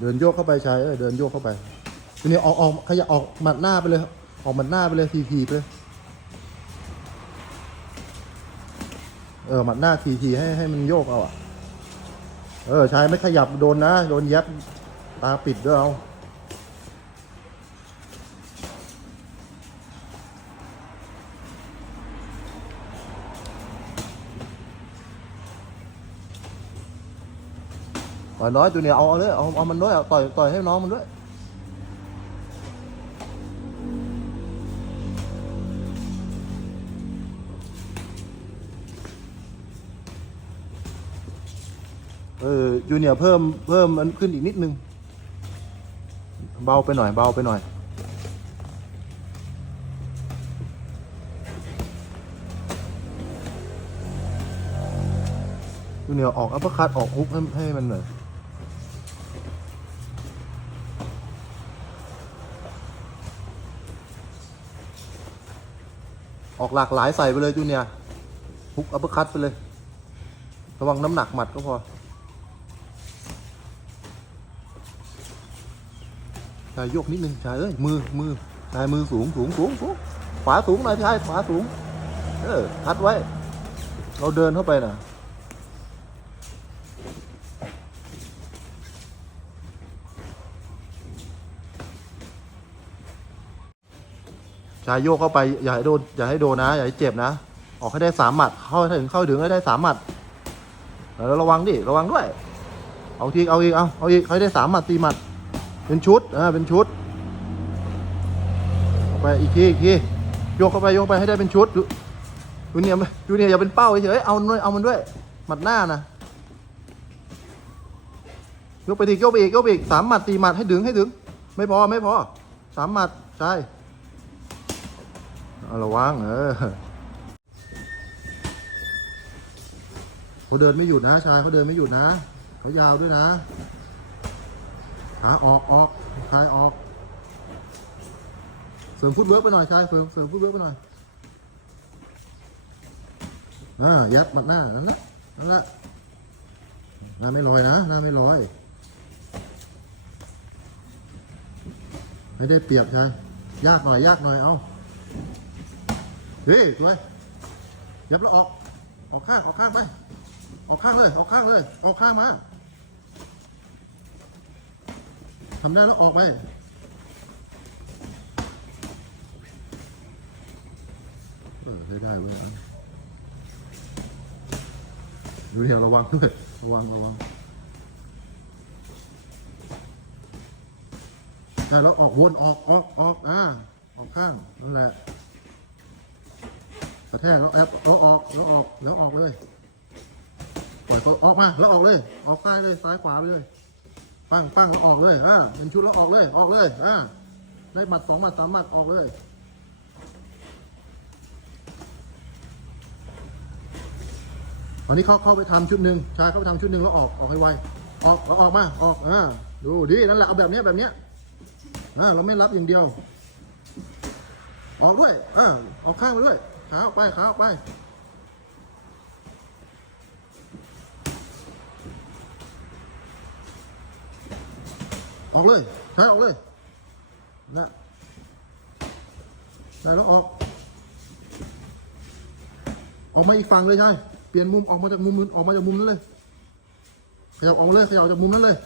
เดินโยกเข้าไปชายเดินโยกเข้าไปทีนี้ออกออกขยับออกหมัดหน้าไปเลย ออกหมัดหน้าไปเลยทีทีไปเลยเออหมัดหน้าทีทีให้ให้มันโยกเอาอะ เออชายไม่ขยับโดนนะ โดนยับตาปิดด้วยเอา ต่อยน้อยตัวเนี้ยเอาเอาเลยเอาเอามันด้วยเอาต่อยต่อยให้น้องมันด้วยเออจูเนียเพิ่มเพิ่มมันขึ้นอีกนิดนึง เบาไปหน่อยเบาไปหน่อยจูเนียออกอัปเปอร์คัตออกฮุกให้ให้มันหน่อย ออกหลากหลายใส่ไปเลยจูเนียฮุกอัปเปอร์คัตไปเลย ระวังน้ำหนักหมัดก็พอชายยกนิดนึงชายเอ้ยมือมือชายมือสูงสูงสูงสูงขวาสูงหน่อยชายขวาสูง เออทัดไว้ เราเดินเข้าไปน่ะ ชายโยกเข้าไปอย่าให้โดนอย่าให้โดนนะ อย่าให้เจ็บนะ ออกให้ได้สามหมัด เข้าถึงเข้าถึงให้ได้สามหมัดแล้วระวังดิระวังด้วย เอาทีเอาอีกเอาเอาอีกให้ได้สามหมัดสี่หมัด เป็นชุดอ่าเป็นชุดไปอีกทีอีกทีโยกเข้าไปโยกไปให้ได้เป็นชุดดูดูเนี่ยดูเนี่ยอย่าเป็นเป้าเฉยเอาด้วยเอามันด้วยหมัดหน้านะยกไปทียกไปอีกยกไปอีกสามหมัดสี่หมัดให้ถึงให้ถึง ไม่พอไม่พอสามหมัดใช่ เอาระวังเออเขาเดินไม่หยุดนะชายเขาเดินไม่หยุดนะเขายาวด้วยนะขาออกออกชายออก เสริมฟุตเวิร์กไปหน่อยชายเสริมเสริมฟุตเวิร์กไปหน่อยอ่ายัดบัดหน้านั่นละนั่นละหน้าไม่ลอยนะหน้าไม่ลอยไม่ได้เปรียบชายยากหน่อยยากหน่อยเอา เฮ้ยสวยยับแล้วออก ออกข้าง ออกข้างไป ออกข้างเลย ออกข้างเลย ออกข้างมาทำได้แล้วออกไป เออได้ได้เว้ยดูเดี๋ยวระวังด้วย ระวัง ระวังได้แล้วออกวนออกออกออกอ่าออกข้างนั่นแหละ กระแทกแล้วแอบแล้วออกแล้วออกแล้วออกเลยปล่อยเขาออกมาแล้วออกเลย ออกซ้ายเลยซ้ายขวาไปเลยปั้งปั้งออกเลยอ่าเป็นชุดแล้วออกเลยออกเลยอ่าได้หมัดสองหมัดสามหมัดออกเลยตอนนี้เขาเข้าไปทำชุดหนึ่งชายเข้าไปทำชุดหนึ่งแล้วออกออกให้ไวออกแล้วออกมาออกอ่าดูดีนั่นแหละเอาแบบนี้แบบนี้อ่าเราไม่รับอย่างเดียว ออกด้วยอ่าออกข้างไปด้วย ขาออกไปขาออกไปออกเลยใช้ออกเลยนะใช่แล้วออก ออกมาอีกฝั่งเลยใช่เปลี่ยนมุมออกมาจากมุมนู้นออกมาจากมุมนั้นเลยขยับออกเลยขยับจากมุมนั้นเลย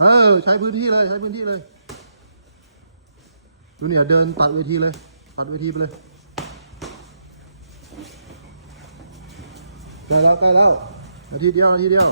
เออ ใช้พื้นที่เลยใช้พื้นที่เลยดูเนี่ยเดินตัดเวทีเลย ตัดเวทีไปเลย ใกล้แล้วใกล้แล้วนาทีเดียวนาทีเดียว